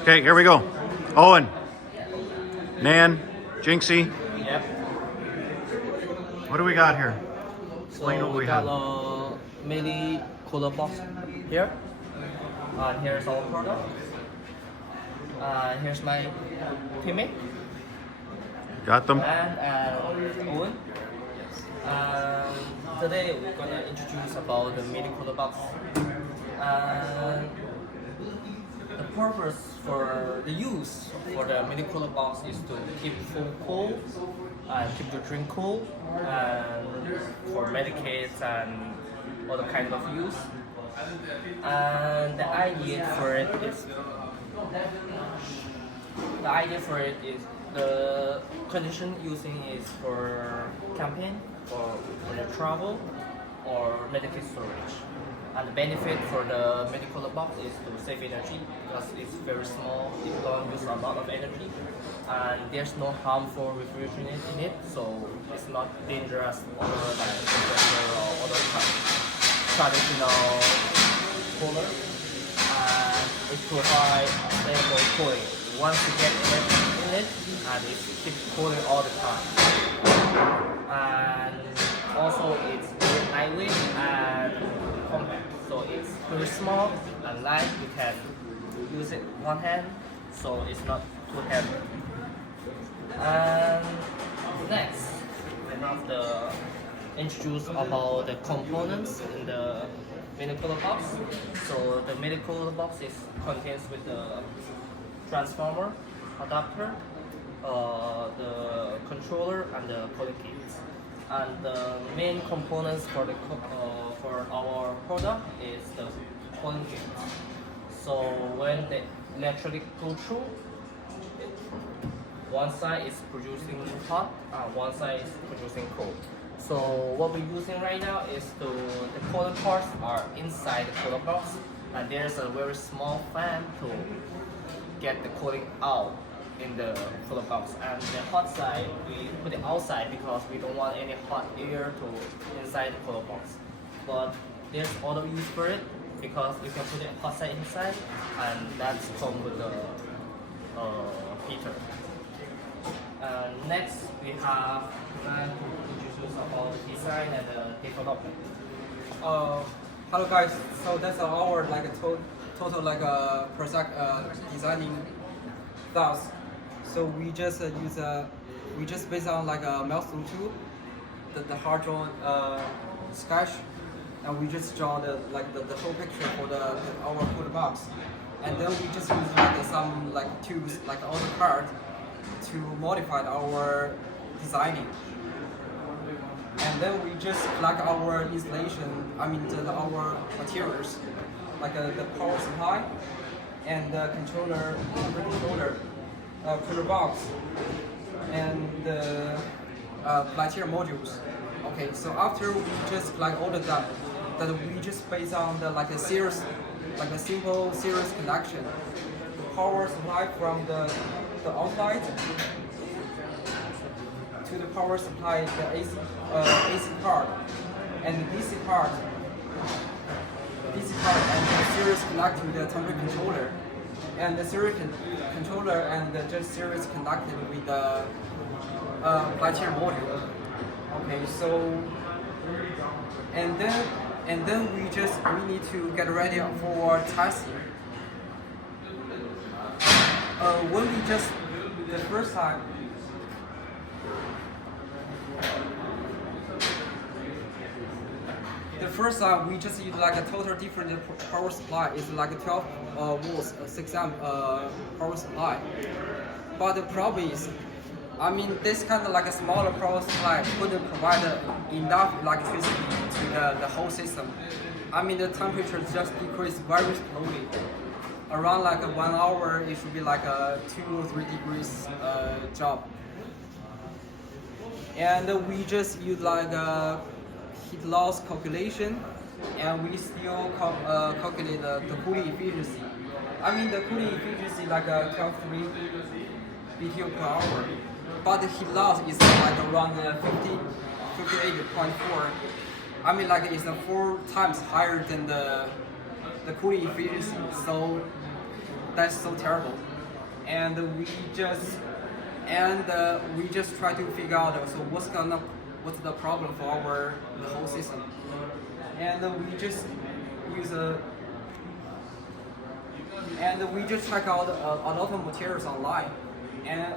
Okay, here we go. Owen, Nan, Jinxie, Yep. what do we got here? Explain So what we got have. a mini cooler box here. And here's our product. Here's my teammate Got them? and Owen. Today we're gonna introduce about the mini cooler box. The purpose for the use for the mini cooler box is to keep food cool and keep the drink cool, and for medicates and other kind of use. And the idea for it is the condition using is for camping or for the travel or medical storage. And the benefit for the medical box is to save energy because it's very small, it don't use a lot of energy, and there's no harmful refrigerant in it, so it's not dangerous other than compressor or other traditional cooler. And it provides stable cooling. Once you get it in it, and it keeps cooling all the time. And also it's very lightweight and compact, so it's very small and light. You can use it one hand, so it's not too heavy. And next, we have the introduce about the components in the mini cooler box. So the mini cooler box is contains with the transformer, adapter, the controller, and the cooling kits. And the main components for the for our product is the cooling kit. So when the electric go through, one side is producing hot and one side is producing cold. So what we're using right now is the cooler parts are inside the cooler box, and there's a very small fan to get the cooling out in the cooler box. And the hot side we put it outside because we don't want any hot air to inside the cooler box. But there's other use for it because you can put it hot side inside, and that's come with the heater. Next we have to introduce about the design and the development. Hello guys. So that's our total project designing thus. So we just we just based on a milestone tool, the hard drawn sketch, and we just draw the whole picture for our code box, and then we just use some tools like AutoCAD to modify our designing. And then we just collect our installation, our materials, like the power supply and the controller, cooler box, and the lighter modules. Okay, so after we just collect all of that we just based on a series, a simple series connection. The power supply from the outside to the power supply, the AC part, and the DC part, and the series connect to the temperature controller, and the series controller and the just series connected with the lighter module. Okay, so and then we need to get ready for testing. When we just the first time. The first time we just use a total different power supply. It's 12 volts, 6 amp power supply. But the problem is, this kind of a smaller power supply couldn't provide enough electricity to the whole system. The temperature just decreased very slowly. Around 1 hour, it should be a 2 or 3 degrees job. And we just use heat loss calculation, and we still calculate the cooling efficiency. The cooling efficiency 12.3 BTU per hour, but the heat loss is around 58.4. It's 4 times higher than the cooling efficiency. So that's so terrible. and we just try to figure out so what's the problem for our whole system, and we just use we just check out a lot of materials online and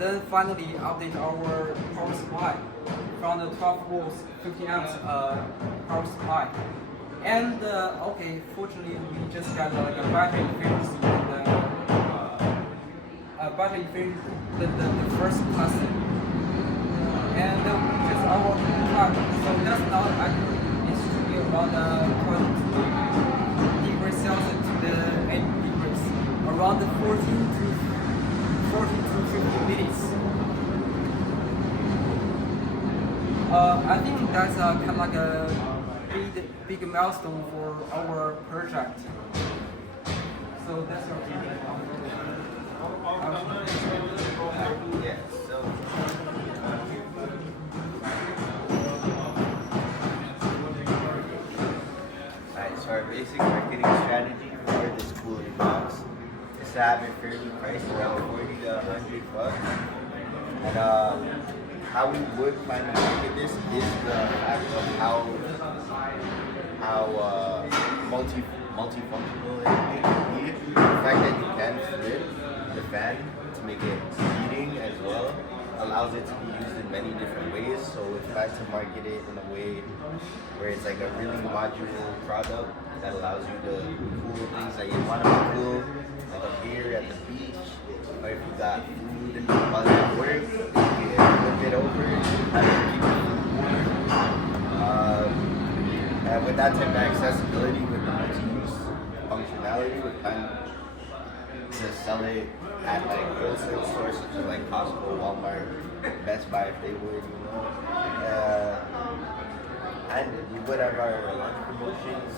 then finally update our power supply from the 12 volts 50 amps power supply. And okay, fortunately we just got like a battery efficiency the first class. And we just our time, so that's not accurate. It should be around 22 degrees Celsius to the 8 degrees, around 40 to 50 minutes. I think that's kind of like a big milestone for our project. So that's our feedback. Yeah, so alright, so our basic marketing strategy for this cooling box is to have it fairly priced around 40 to 100 bucks. And how we would plan to market this is the fact of how multifunctional it can be. The fact that you can flip the fan to make it heating as well allows it to be used in many different ways. So we're trying to market it in a way where it's like a really modular product that allows you to cool things that you want to cool, like a beer at the beach, or if you got food while you're at work, you can flip it over, have it keep it warm. And with that type of accessibility, with the multi-use functionality, we're trying to sell it at like wholesale stores such as like Costco, Walmart, Best Buy if they would, you know. And we would have our lunch promotions,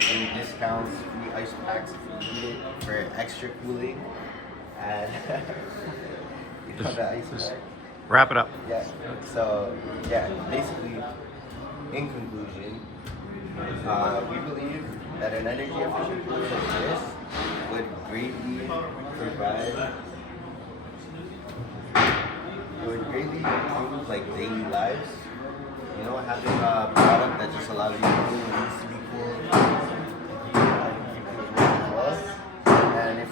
free discounts, free ice packs if you need it for extra cooling, and you know the ice pack. Wrap it up. Yeah. So yeah, basically, in conclusion, we believe that an energy efficient cooler like this would greatly improve like daily lives. You know, having a product that just allows you to cool what needs to be cool, keep it well. And if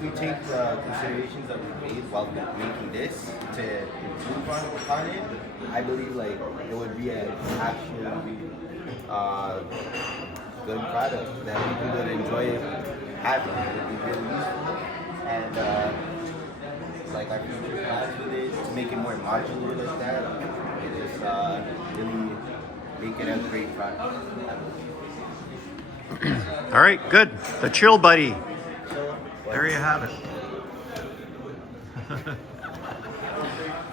we take the considerations that we made while making this to improve upon it, I believe like it would be an actually good product that people would enjoy having. It would be really useful, and like our future plans with it to make it more modular like that. It is really make it a great product. All right, good. The Chill Buddy. There you have it.